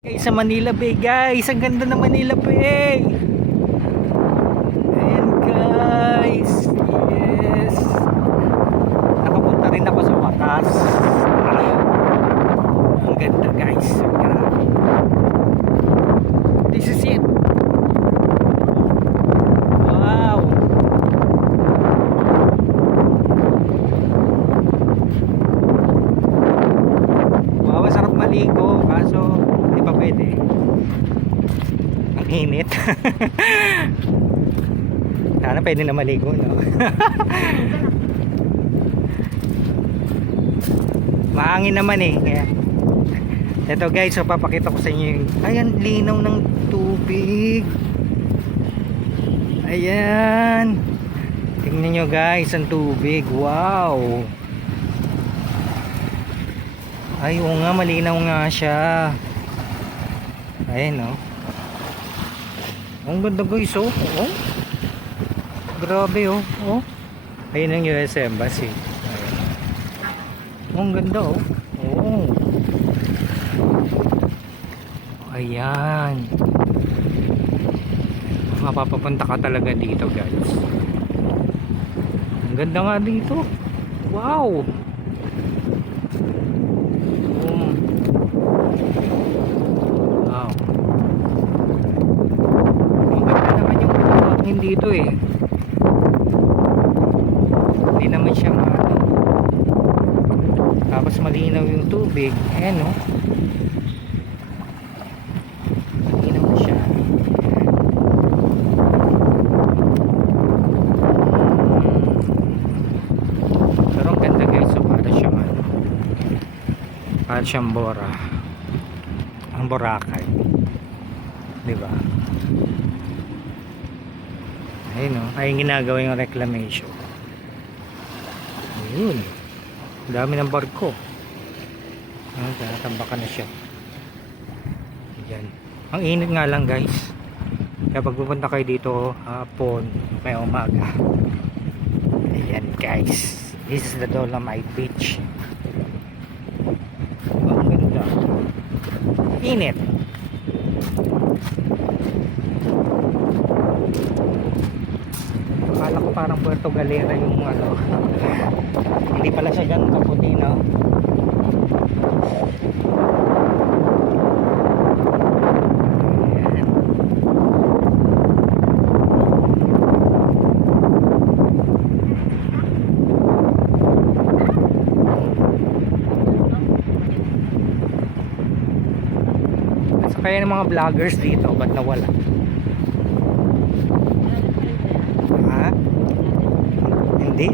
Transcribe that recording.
Guys, sa Manila Bay guys, ang ganda ng Manila Bay. Ayan guys, yes. Nakapunta rin ako sa wakas. Ang ganda guys, grabe. This is it. Wow. Wow, sarap maligo kaso hindi pa pwede. Ang init. Sana pwede na maligo, no? Mahangin naman eh. Kaya ito guys, so papakita ko sa inyo yung ayan, linaw ng tubig. Ayan. Tingnan nyo guys, ang tubig. Wow. Ay, oo nga, malinaw nga siya. Ayan, no? Ang ganda guys, oh. Oh. Grabe, oh. Oh. Ayun ang US Embassy. Ayan. Oh, ang ganda, oh. Oh. Ayan. Mapapapunta ka talaga dito, guys. Ang ganda nga dito. Wow. Wow. Maganda naman yung hangin dito eh. Hindi naman siya maano. Tapos malinaw yung tubig. Ayan o. Malinaw na siya. Pero ang ganda guys. So para siyang ano. Para siyang Bora. Ang Boracay, diba? Ayun o, ayun ginagawa yung reclamation. Ayun, dami ng barko. Ayun, tinatambakan na siya. Ayan, ang init nga lang guys. Kaya pag pupunta kayo dito hapon, may umaga. Ayan guys, this is the Dolomite Beach. Ang ganda. Init. Akala ko parang Puerto Galera yung ano. Hindi pala siya ganun kaputi, no? Ayan. Kaya ng mga vloggers dito, ba't nawala? Ha? Hindi,